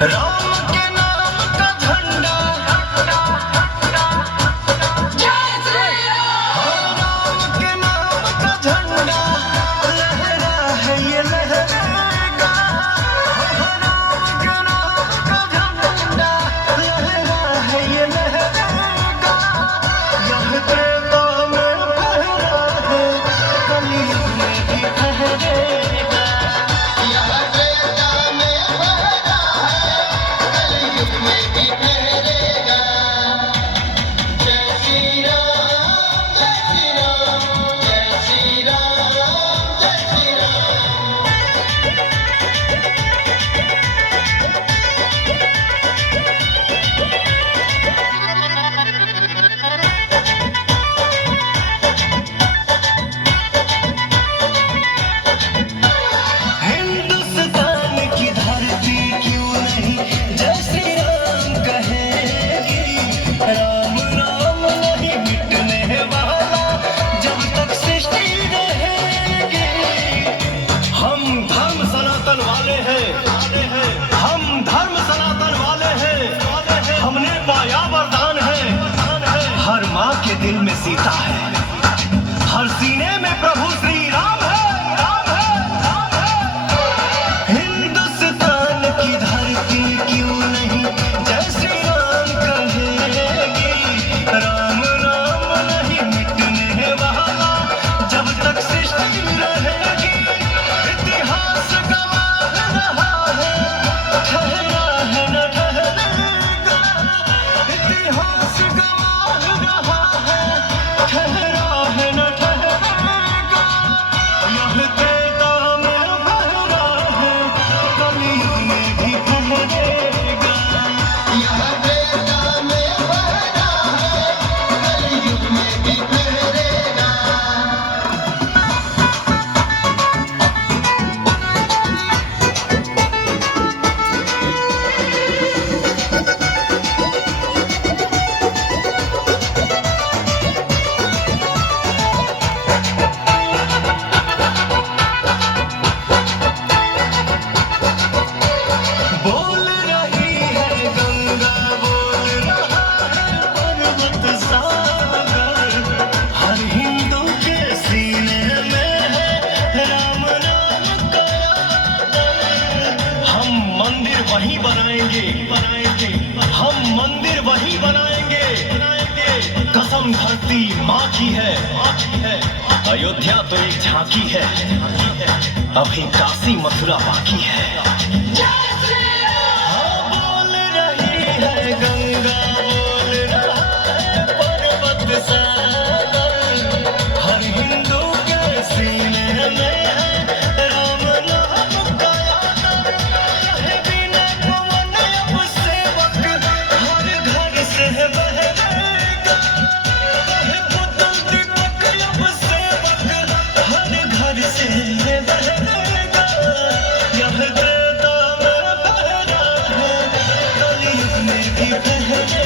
राम के नाम का झंडा, जय श्री राम। राम के नाम का झंडा लहरा है ये लहरेगा। राम के नाम का झंडा लहरा है ये लहरेगा। यह त्रेता में फहरा है, कलयुग में भी फहरेगा। यह त्रेता में फहरा है, कलयुग में भी फहरेगा। जय श्री राम, जय श्री राम, जय श्री राम, जय श्री राम। हिंदुस्तान की धरती क्यों नहीं जय श्री राम कहेगी। राम नाम नहीं मिटने वाला जब तक सृष्टि रहेगी। हम धर्म सनातन वाले हैं, हम धर्म सनातन वाले हैं। हमने पाया वरदान है, हर माँ के दिल में सीता है, हर सीने में प्रभु श्री राम है। हिंदुस्तान की धरती क्यों नहीं जय श्री राम कहेगी। राम नाम नहीं मिटने वाला जब तक सृष्टि रहेगी। इतिहास गवाह रहा है, ठहरा है न ठहरेगा। इतिहास गवाह रहा है, ठहरा है न ठहरेगा। यह त्रेता में फहरा है, कलयुग में भी फहरेगा। यह त्रेता में फहरा है, कलयुग में भी फहरेगा। बोल रही है गंगा, बोल रहा है पर्वत सागर। हर हिंदू के सीने में है राम नाम का आदर। हम मंदिर वहीं बनाएंगे, हम मंदिर वहीं बनाएंगे। कसम धरती माँ की है, अयोध्या तो एक झांकी है, अभी काशी मथुरा बाकी है। हाँ, बोल रही है गंगा, बोल रहा है पर्वत सागर। हर हिंदू के सीने में है राम नाम का आदर। कहे बिना पवन अब सेवक हर घर से बहेगा। कहे पुतल दीपक अब सेवक हर घर से बहेगा। यह त्रेता में फहरा है, कलयुग में भी फहरेगा।